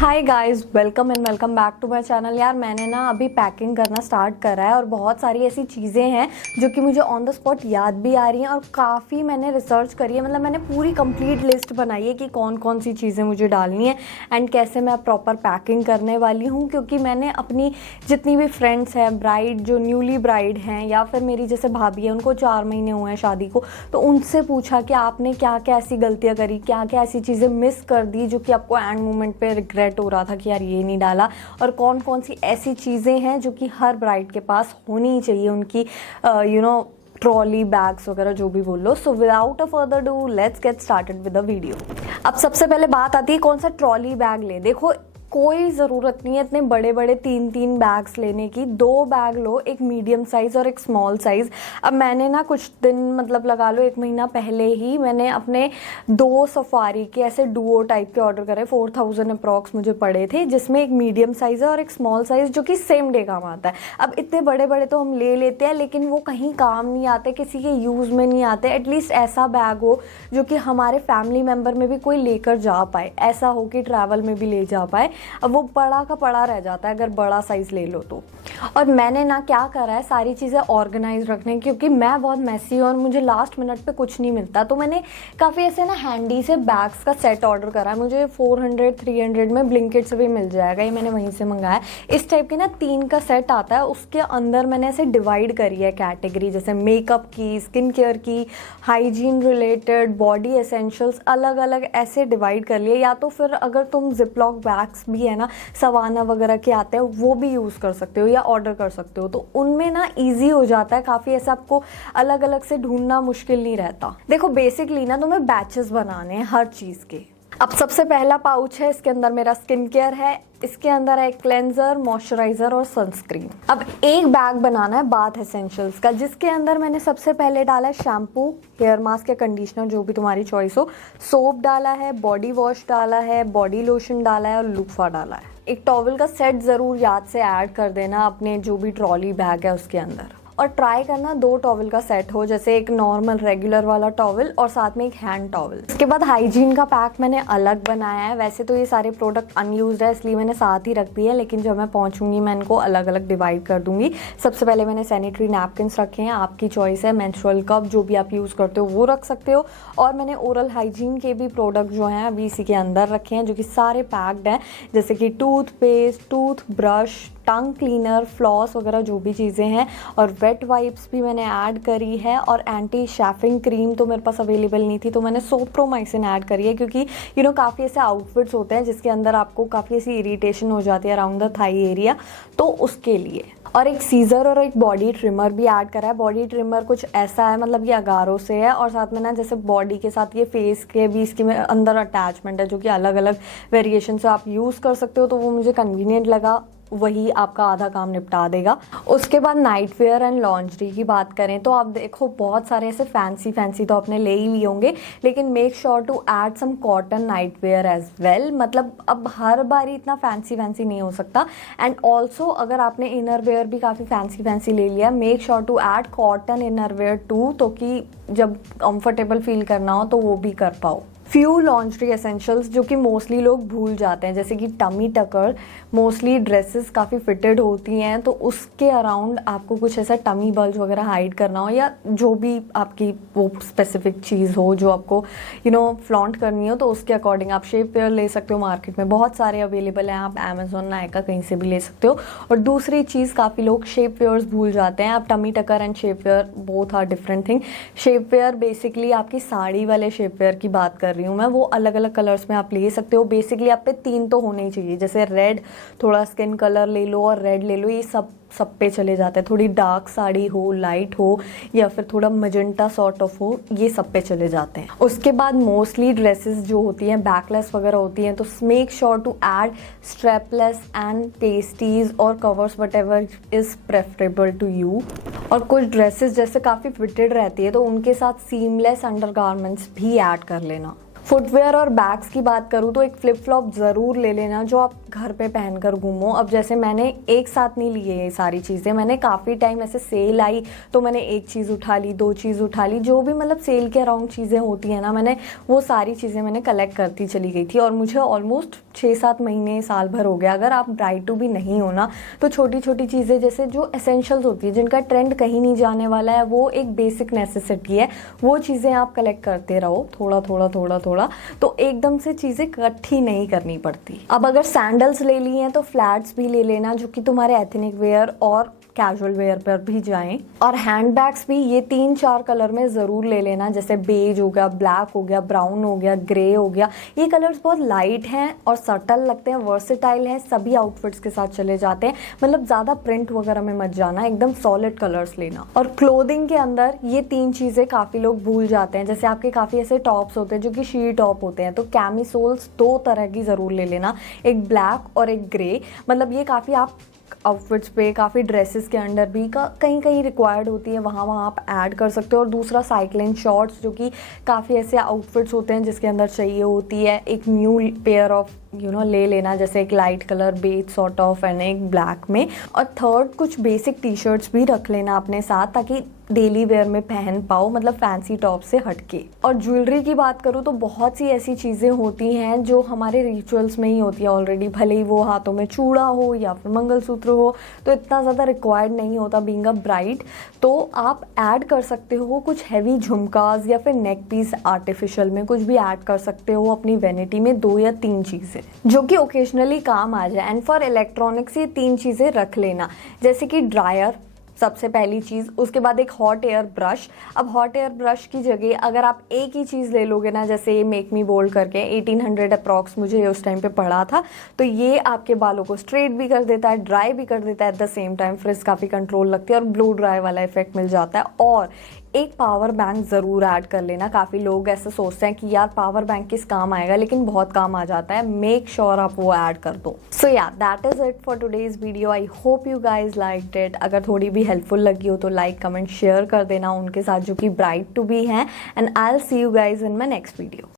Hi guys, welcome and welcome back to my channel. यार मैंने ना अभी पैकिंग करना स्टार्ट करा है और बहुत सारी ऐसी चीज़ें हैं जो कि मुझे ऑन द स्पॉट याद भी आ रही हैं और काफ़ी मैंने रिसर्च करी है। मतलब मैंने पूरी कंप्लीट लिस्ट बनाई है कि कौन कौन सी चीज़ें मुझे डालनी है एंड कैसे मैं प्रॉपर पैकिंग करने वाली हूँ। क्योंकि मैंने अपनी जितनी भी फ्रेंड्स हैं, ब्राइड जो न्यूली ब्राइड हैं या फिर मेरी जैसे भाभी है, उनको 4 महीने हुए हैं शादी को, तो उनसे पूछा कि आपने क्या क्या ऐसी गलतियाँ करी, क्या क्या ऐसी चीज़ें मिस कर दी जो कि आपको एंड मोमेंट पे रिग्रेट हो रहा था कि यार ये नहीं डाला, और कौन कौन सी ऐसी चीज़ें हैं जो कि हर ब्राइड के पास होनी चाहिए, उनकी ट्रॉली बैग्स वगैरह जो भी बोल लो। So without a further ado let's get started with the video. अब सबसे पहले बात आती है कौन सा ट्रॉली बैग ले। देखो कोई ज़रूरत नहीं है इतने बड़े बड़े 3-3 बैग्स लेने की। 2 बैग लो, एक मीडियम साइज़ और एक स्मॉल साइज़। अब मैंने ना कुछ दिन मतलब लगा लो 1 महीना पहले ही मैंने अपने 2 सफारी के ऐसे डुओ टाइप के ऑर्डर करे। 4000 अप्रॉक्स मुझे पड़े थे, जिसमें एक मीडियम साइज़ है और एक स्मॉल साइज़ जो कि सेम डे काम आता है। अब इतने बड़े बड़े तो हम ले लेते हैं लेकिन वो कहीं काम नहीं आते, किसी के यूज़ में नहीं आते। एटलीस्ट ऐसा बैग हो जो कि हमारे फैमिली मेम्बर में भी कोई लेकर जा पाए, ऐसा हो कि ट्रैवल में भी ले जा पाए। अब वो बड़ा का पड़ा रह जाता है अगर बड़ा साइज़ ले लो तो। और मैंने ना क्या करा है, सारी चीज़ें ऑर्गेनाइज रखने, क्योंकि मैं बहुत मैसी हूँ और मुझे लास्ट मिनट पे कुछ नहीं मिलता, तो मैंने काफ़ी ऐसे ना हैंडी से बैग्स का सेट ऑर्डर करा है। मुझे 400-300 में ब्लिंकिट से भी मिल जाएगा, ये मैंने वहीं से मंगाया है। इस टाइप के ना 3 का सेट आता है, उसके अंदर मैंने ऐसे डिवाइड करी है कैटेगरी, जैसे मेकअप की, स्किन केयर की, हाइजीन रिलेटेड, बॉडी एसेंशियल्स, अलग अलग ऐसे डिवाइड कर लिए। या तो फिर अगर तुम जिपलॉक बैग्स भी है ना, सवाना वगैरह के आते हैं, वो भी यूज़ कर सकते हो या ऑर्डर कर सकते हो, तो उनमें ना इजी हो जाता है काफ़ी। ऐसा आपको अलग अलग से ढूंढना मुश्किल नहीं रहता। देखो बेसिकली ना तुम्हें बैचेस बनाने हैं हर चीज़ के। अब सबसे पहला पाउच है, इसके अंदर मेरा स्किन केयर है, इसके अंदर है क्लेंजर, मॉइस्चराइजर और सनस्क्रीन। अब एक बैग बनाना है बाथ एसेंशियल्स का, जिसके अंदर मैंने सबसे पहले डाला है शैम्पू, हेयर मास्क या कंडीशनर जो भी तुम्हारी चॉइस हो, सोप डाला है, बॉडी वॉश डाला है, बॉडी लोशन डाला है और लूफा डाला है। एक टॉवल का सेट ज़रूर याद से ऐड कर देना अपने जो भी ट्रॉली बैग है उसके अंदर। और ट्राई करना 2 टॉवल का सेट हो, जैसे एक नॉर्मल रेगुलर वाला टॉवल और साथ में एक हैंड टॉवल। इसके बाद हाइजीन का पैक मैंने अलग बनाया है। वैसे तो ये सारे प्रोडक्ट अनयूज्ड है इसलिए मैंने साथ ही रख दिए, लेकिन जब मैं पहुंचूंगी मैं इनको अलग अलग डिवाइड कर दूंगी। सबसे पहले मैंने सैनिटरी नैपकिन्स रखे हैं, आपकी चॉइस है, मेंस्ट्रुअल कप जो भी आप यूज़ करते हो वो रख सकते हो। और मैंने ओरल हाइजीन के भी प्रोडक्ट जो हैं अभी इसी के अंदर रखे हैं, जो कि सारे पैक्ड हैं, जैसे कि toothpaste, tooth brush, tongue cleaner, floss वगैरह जो भी चीज़ें हैं। और वेट वाइप्स भी मैंने ऐड करी है, और एंटी शैफिंग क्रीम तो मेरे पास अवेलेबल नहीं थी तो मैंने सोप्रोमाइसिन ऐड करी है, क्योंकि काफ़ी ऐसे आउटफिट्स होते हैं जिसके अंदर आपको काफ़ी ऐसी इरिटेशन हो जाती है अराउंड द थाई एरिया, तो उसके लिए। और एक सीज़र और एक बॉडी ट्रिमर भी ऐड करा है। बॉडी ट्रिमर कुछ ऐसा है, मतलब ये अगारो से है, और साथ में ना जैसे बॉडी के साथ ये फेस के भी इसके में अंदर अटैचमेंट है, जो कि अलग अलग वेरिएशन से आप यूज़ कर सकते हो, तो वो मुझे कन्वीनियंट लगा, वही आपका आधा काम निपटा देगा। उसके बाद नाइट वेयर एंड लॉन्ड्री की बात करें तो आप देखो बहुत सारे ऐसे फैंसी तो आपने ले ही लिए होंगे, लेकिन make sure to add some cotton night wear as well. मतलब अब हर बार इतना फैंसी नहीं हो सकता। एंड ऑल्सो अगर आपने इनर वेयर भी काफ़ी फैंसी ले लिया, make sure to add cotton inner wear too, तो कि जब कंफर्टेबल फील करना हो तो वो भी कर पाओ। फ्यू लॉन्ड्री एसेंशियल्स जो कि मोस्टली लोग भूल जाते हैं, जैसे कि टमी टकर, मोस्टली ड्रेसेस काफ़ी फिटेड होती हैं, तो उसके अराउंड आपको कुछ ऐसा टमी बल्ज वगैरह हाइड करना हो, या जो भी आपकी वो स्पेसिफिक चीज़ हो जो आपको फ्लॉन्ट करनी हो, तो उसके अकॉर्डिंग आप शेप वेयर ले सकते हो। मार्केट में बहुत सारे अवेलेबल हैं, आप अमेजोन, नायका कहीं से भी ले सकते हो। और दूसरी चीज़, काफ़ी लोग शेप वेयर्स भूल जाते हैं। आप tummy tucker and shape wear both are different thing. Shape wear basically आपकी साड़ी वाले शेप वेयर की बात कर रही हूँ मैं, वो अलग अलग कलर्स में आप ले सकते हो। बेसिकली आप पे 3 तो होने ही चाहिए, जैसे रेड, थोड़ा स्किन कलर ले लो और रेड ले लो, ये सब पे चले जाते हैं। थोड़ी डार्क साड़ी हो, लाइट हो, या फिर थोड़ा मजेंटा सॉर्ट ऑफ हो, ये सब पे चले जाते हैं। उसके बाद मोस्टली ड्रेसेस जो होती हैं बैकलेस वगैरह होती हैं, तो make sure to add strapless and pasties और covers, whatever is preferable to you. और कुछ ड्रेसेस जैसे काफ़ी फिटेड रहती है तो उनके साथ सीमलेस अंडरगारमेंट्स भी ऐड कर लेना। फुटवेयर और बैग्स की बात करूँ तो एक फ्लिप फ्लॉप ज़रूर ले लेना जो आप घर पे पहनकर घूमो। अब जैसे मैंने एक साथ नहीं लिए ये सारी चीज़ें, मैंने काफ़ी टाइम ऐसे सेल आई तो मैंने एक चीज़ उठा ली, दो चीज़ उठा ली, जो भी मतलब सेल के अराउंड चीज़ें होती हैं ना, मैंने वो सारी चीज़ें मैंने कलेक्ट करती चली गई थी। और मुझे ऑलमोस्ट 6-7 महीने साल भर हो गया। अगर आप ब्राइड टू भी नहीं हो ना तो छोटी छोटी चीज़ें जैसे जो एसेंशियल्स होती है जिनका ट्रेंड कहीं नहीं जाने वाला है, वो एक बेसिक नेसेसिटी है, वो चीज़ें आप कलेक्ट करते रहो थोड़ा थोड़ा थोड़ा थोड़ा, तो एकदम से चीज़ें इकट्ठी नहीं करनी पड़ती। अब अगर सैंडल्स ले ली हैं तो फ्लैट्स भी ले लेना जो कि तुम्हारे एथनिक वेयर और कैजुअल वेयर पर भी जाएं। और हैंड बैग्स भी ये 3-4 कलर में ज़रूर ले लेना, जैसे बेज हो गया, ब्लैक हो गया, ब्राउन हो गया, ग्रे हो गया। ये कलर्स बहुत लाइट हैं और सटल लगते हैं, वर्सेटाइल हैं, सभी आउटफिट्स के साथ चले जाते हैं। मतलब ज़्यादा प्रिंट वगैरह में मत जाना, एकदम सॉलिड कलर्स लेना। और क्लोथिंग के अंदर ये 3 चीज़ें काफ़ी लोग भूल जाते हैं। जैसे आपके काफ़ी ऐसे टॉप्स होते हैं जो कि शी टॉप होते हैं, तो कैमिसोल्स 2 तरह की ज़रूर ले लेना, एक ब्लैक और एक ग्रे। मतलब ये काफ़ी आप आउटफिट्स पे, काफ़ी ड्रेसेस के अंडर भी कहीं कहीं रिक्वायर्ड होती है, वहाँ आप ऐड कर सकते हो। और दूसरा साइक्लिंग शॉर्ट्स जो कि काफ़ी ऐसे आउटफिट्स होते हैं जिसके अंदर चाहिए होती है एक न्यू पेयर ऑफ ले लेना, जैसे एक light colour beige sort of and एक ब्लैक में। और थर्ड कुछ बेसिक टी शर्ट्स भी रख लेना अपने साथ ताकि डेली वेयर में पहन पाओ, मतलब फैंसी टॉप से हटके। और ज्वेलरी की बात करूँ तो बहुत सी ऐसी चीज़ें होती हैं जो हमारे रिचुअल्स में ही होती है ऑलरेडी, भले ही वो हाथों में चूड़ा हो या फिर मंगलसूत्र हो, तो इतना ज़्यादा रिक्वायर्ड नहीं होता बीइंग अ ब्राइड। तो आप ऐड कर सकते हो कुछ हैवी झुमकाज या फिर नेक पीस आर्टिफिशियल में कुछ भी ऐड कर सकते हो अपनी वैनिटी में, 2 या 3 चीज़ें जो कि ओकेजनली काम आ जाए। एंड फॉर इलेक्ट्रॉनिक्स ये 3 चीज़ें रख लेना, जैसे कि ड्रायर सबसे पहली चीज़, उसके बाद एक हॉट एयर ब्रश। अब हॉट एयर ब्रश की जगह अगर आप एक ही चीज़ ले लोगे ना, जैसे मेक मी बोल्ड करके 1800 अप्रॉक्स मुझे उस टाइम पे पड़ा था, तो ये आपके बालों को स्ट्रेट भी कर देता है, ड्राई भी कर देता है, at the same time fridge काफ़ी कंट्रोल लगती है और ब्लो ड्राई वाला इफेक्ट मिल जाता है। और एक पावर बैंक ज़रूर ऐड कर लेना। काफ़ी लोग ऐसे सोचते हैं कि यार पावर बैंक किस काम आएगा, लेकिन बहुत काम आ जाता है, मेक श्योर आप वो ऐड कर दो। सो या that is it for today's video. I hope you guys liked it. अगर थोड़ी भी हेल्पफुल लगी हो तो लाइक कमेंट शेयर कर देना उनके साथ जो कि ब्राइड टू बी हैं। And I will see you guys in my next video.